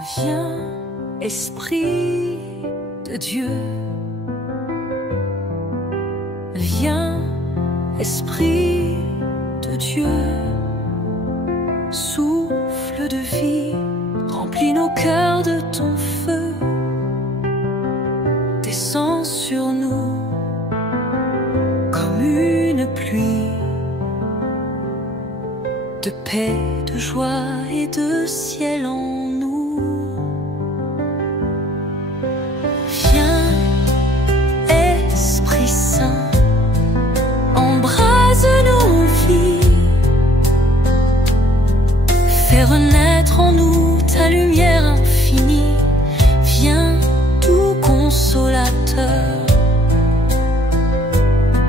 Viens, Esprit de Dieu. Viens, Esprit de Dieu. Souffle de vie, remplis nos cœurs de ton feu. Descends sur nous comme une pluie de paix, de joie et de ciel en nous. Viens, Esprit Saint, embrase nos vies. Fais renaître en nous ta lumière infinie. Viens, doux consolateur,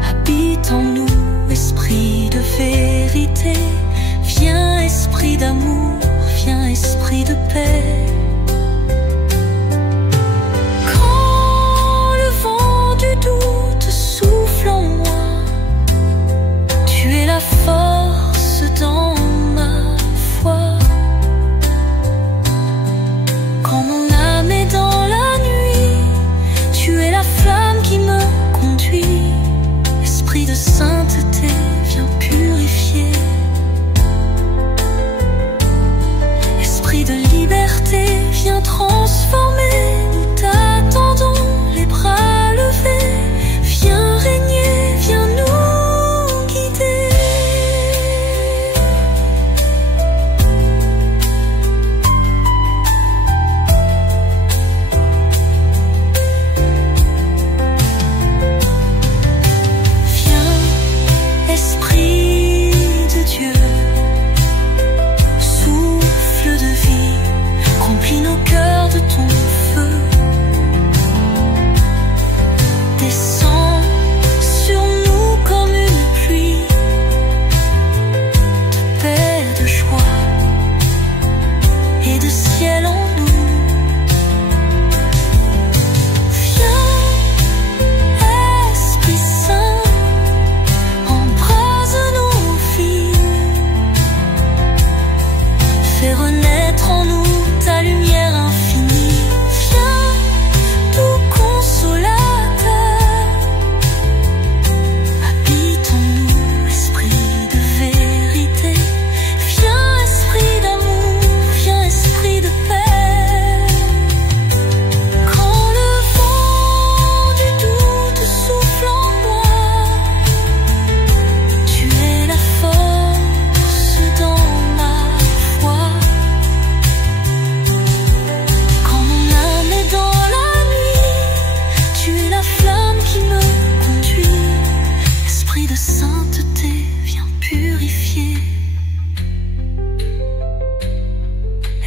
habite en nous, esprit de vérité. Viens, esprit d'amour, viens, esprit de paix. Quand le vent du doute souffle en moi, tu es la force dans ma foi. Quand mon âme est dans la nuit, tu es la flamme qui me conduit. Esprit de sainteté, viens purifier. Esprit de liberté, viens transformer. Nous t'attendons, les bras levés. Viens régner, viens nous guider. Viens, Esprit de Dieu. Souffle de vie, remplis nos cœurs de ton feu. Descends sur nous comme une pluie de paix, de joie et de ciel en nous. Viens, Esprit Saint, embrase nos vies. Fais renaître en nous ta lumière infinie. Viens, doux consolateur, habite en nous, esprit de vérité. Viens, esprit d'amour, viens, esprit de paix. Quand le vent du doute souffle en moi, tu es la force dans ma foi. Quand mon âme est dans la nuit, tu es la flamme qui me conduit. Esprit de sainteté, viens purifier.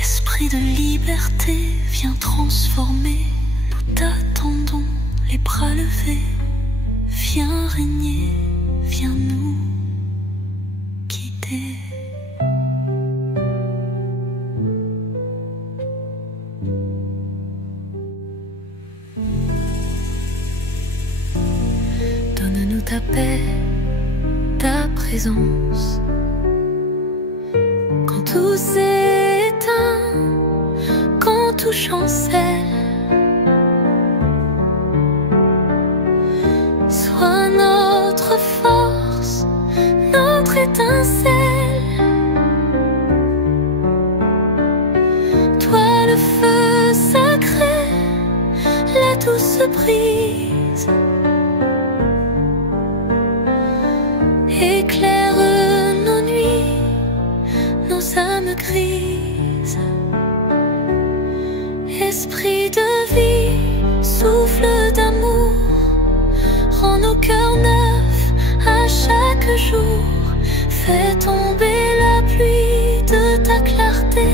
Esprit de liberté, viens transformer. Nous t'attendons, les bras levés. Viens régner, viens nous guider. Donne-nous ta paix, ta présence. Quand tout s'éteint, quand tout chancelle, sois notre force, notre étincelle. Toi le feu sacré, la douce brise, éclaire nos nuits, nos âmes grises. Esprit de vie, souffle d'amour, rends nos cœurs neufs à chaque jour. Fais tomber la pluie de ta clarté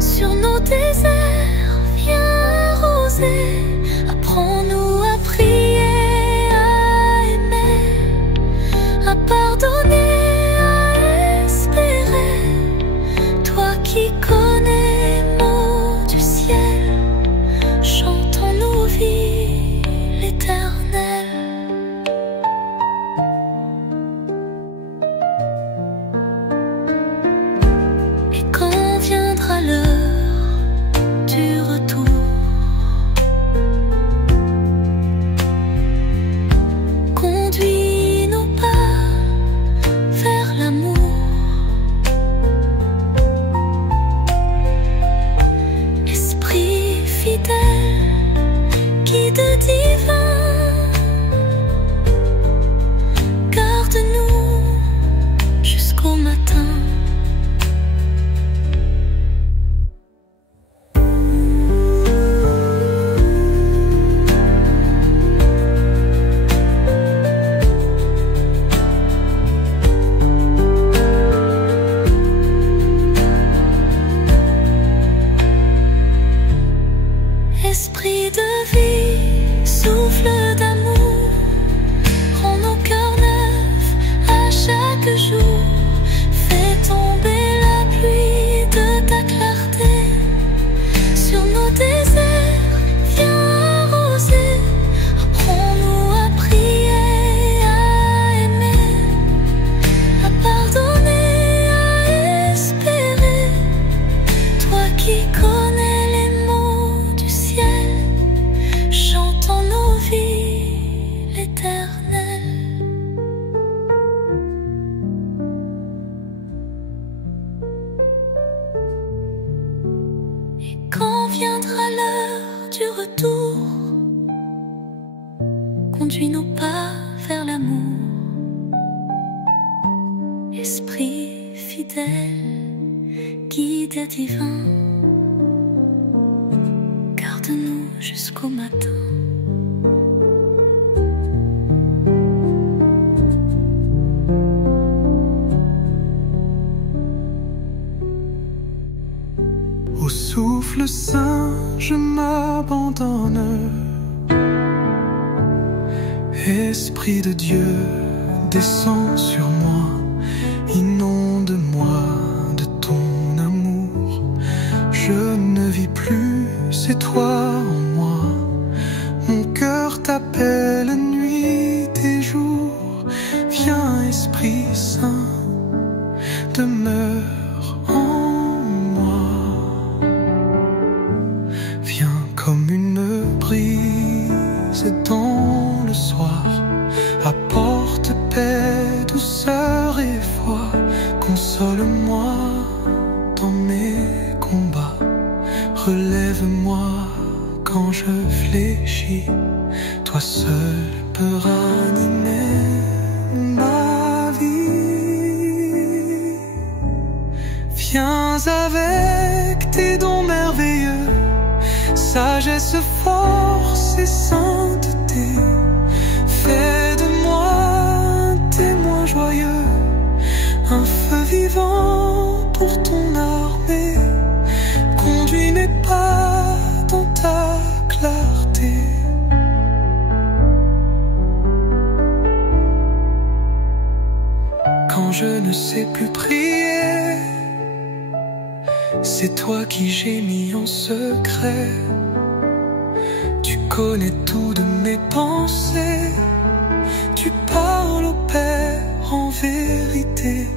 sur nos déserts, viens arroser. Apprends-nous à prier, à aimer, à pardonner, à espérer. Toi qui connais mots du ciel, chante en nos vies l'éternel. Et quand viendra l'heure conduis nos pas vers l'amour. Esprit fidèle, guide divin, garde-nous jusqu'au matin. Au souffle saint, je m'abandonne. Esprit de Dieu, descends sur moi, inonde-moi de ton amour. Je ne vis plus, c'est toi en moi. Mon cœur t'appelle nuit et jour. Viens, Esprit Saint, demeure en moi. Viens comme une brise dans le soir, apporte paix, douceur et foi. Console-moi dans mes combats, relève-moi quand je fléchis. Toi seul peux ranimer ma vie. Viens avec tes dons merveilleux, sagesse, force et sainteté. Fais de moi un témoin joyeux, un feu vivant pour ton armée. Conduis mes pas dans ta clarté. Quand je ne sais plus prier, c'est toi qui gémis en secret. Tu connais tout de mes pensées, tu parles au Père en vérité.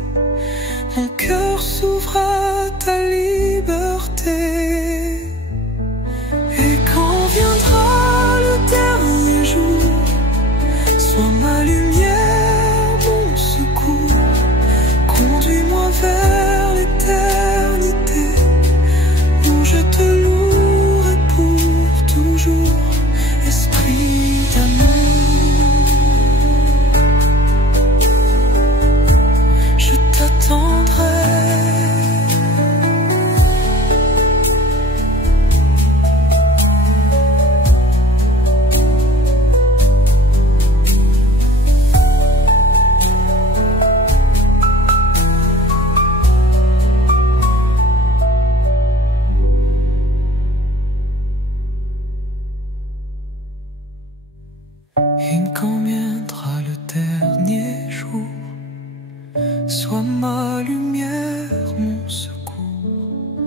Mon cœur s'ouvre à ta liberté. Et quand viendra le dernier jour, sois ma lumière, mon secours. Conduis-moi vers l'éternité, où je te louerai pour toujours. Esprit d'amour, je t'attendrai. Et quand viendra le dernier jour, sois ma lumière, mon secours.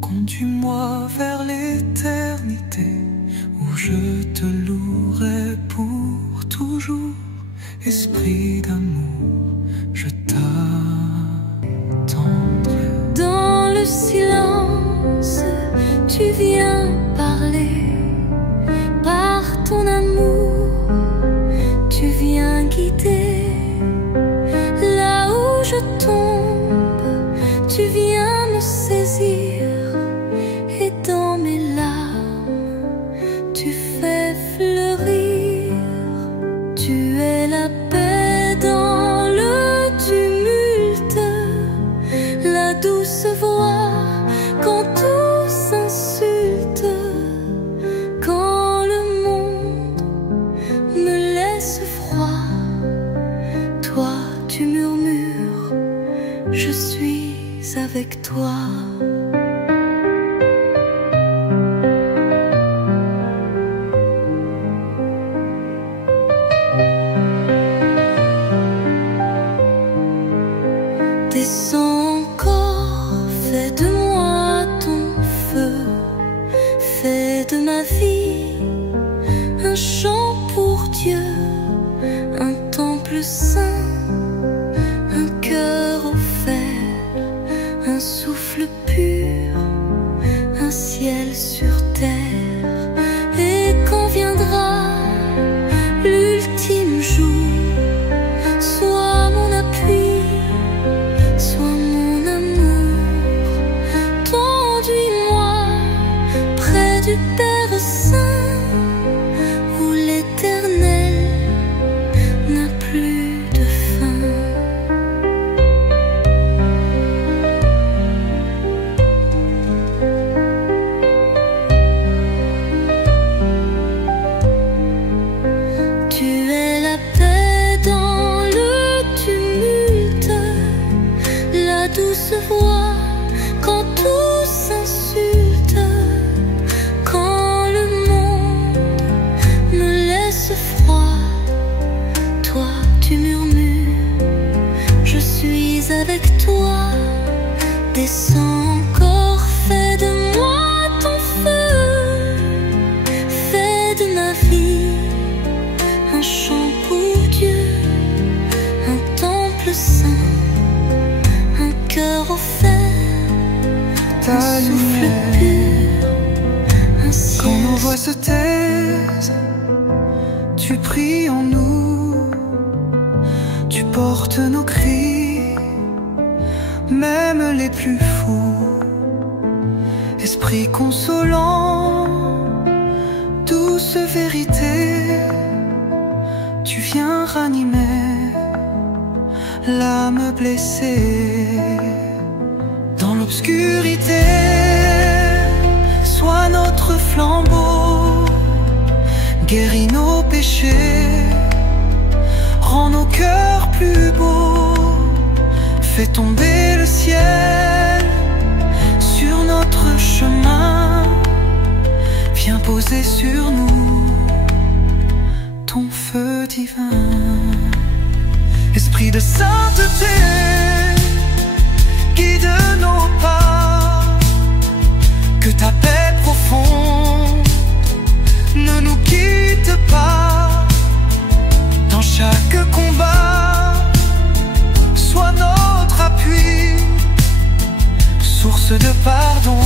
Conduis-moi vers l'éternité, où je te louerai pour toujours. Esprit d'amour, je t'attendrai. Dans le silence, tu viens parler. Par ton amour, tu viens guider. Là où je tombe, tu viens me saisir. Et dans mes larmes, tu fais fleurir. Tu es la paix dans le tumulte, la douce voix quand tout s'insulte. Quand le monde me laisse froid, toi tu murmures, je suis avec toi. Descends encore, fais de moi ton feu, fais de ma vie un chant pour Dieu, un temple saint, un cœur offert, un souffle pur, un ciel sur terre. Et quand viendra l'ultime jour, sois mon appui, sois mon douce voix, quand tout s'insulte, quand le monde me laisse froid, toi tu murmures, je suis avec toi. Descends encore, fais de moi ton feu, fais de ma vie un chant pour Dieu, un temple saint, un cœur offert, ta un souffle lumière. pur, un ciel. Quand nos voix se taisent, tu pries en nous, tu portes nos cris, même les plus fous. Esprit consolant, douce vérité, tu viens ranimer l'âme blessée. Dans l'obscurité, sois notre flambeau, guéris nos péchés, rends nos cœurs plus beaux, fais tomber le ciel sur notre chemin, viens poser sur nous ton feu divin. Esprit de sainteté, guide nos pas, que ta paix profonde ne nous quitte pas. Dans chaque combat, sois notre appui, source de pardon,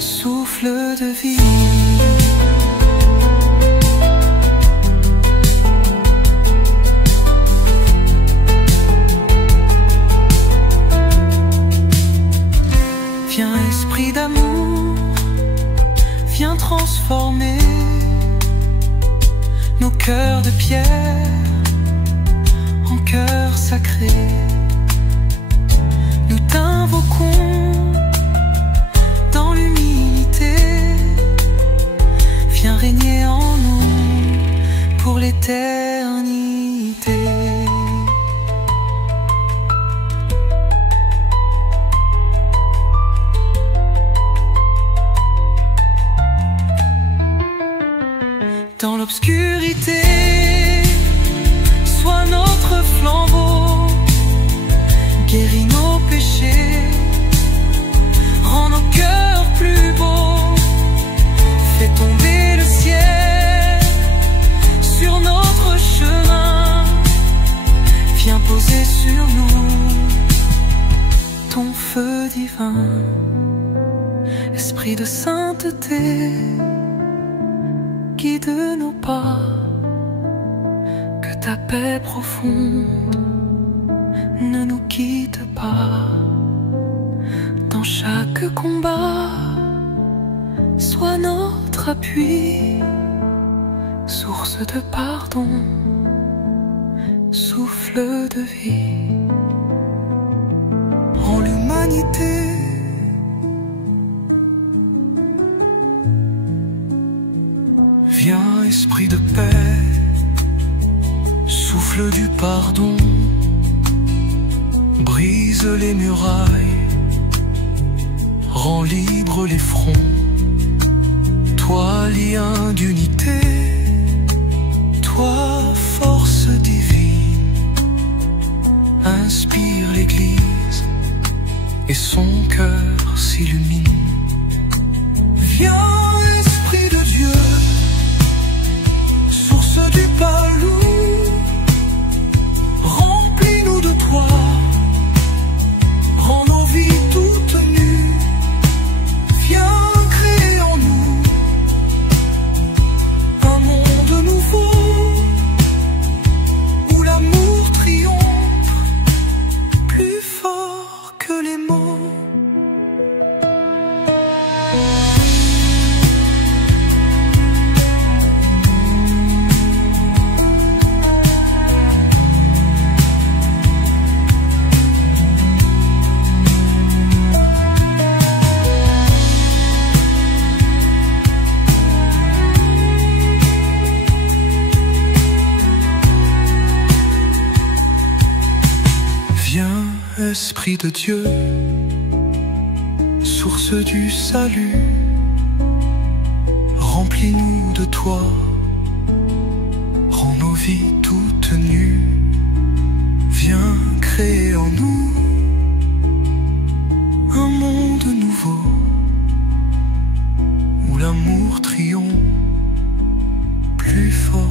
souffle de vie. Viens esprit d'amour, viens transformer nos cœurs de pierre en cœurs sacrés. Nous t'invoquons dans l'humilité, viens régner en nous pour l'éternité. Dans l'obscurité, sois notre flambeau, guéris nos péchés, rends nos cœurs plus beaux, fais tomber le ciel sur notre chemin, viens poser sur nous ton feu divin. Esprit de sainteté, guide nos pas, que ta paix profonde ne nous quitte pas. Dans chaque combat, sois notre appui, source de pardon, souffle de vie. En l'humanité, viens esprit de paix, souffle du pardon, brise les murailles, rends libres les fronts. Toi lien d'unité, toi force divine, inspire l'Église et son cœur s'illumine. Viens esprit de Dieu, source du paloup, remplis-nous de toi, rends nos vies toutes nues, viens créer en nous un monde nouveau, où l'amour triomphe plus fort que les mots. Viens Esprit de Dieu, source du salut, remplis-nous de toi, rends nos vies toutes nues, viens créer en nous un monde nouveau, où l'amour triomphe plus fort.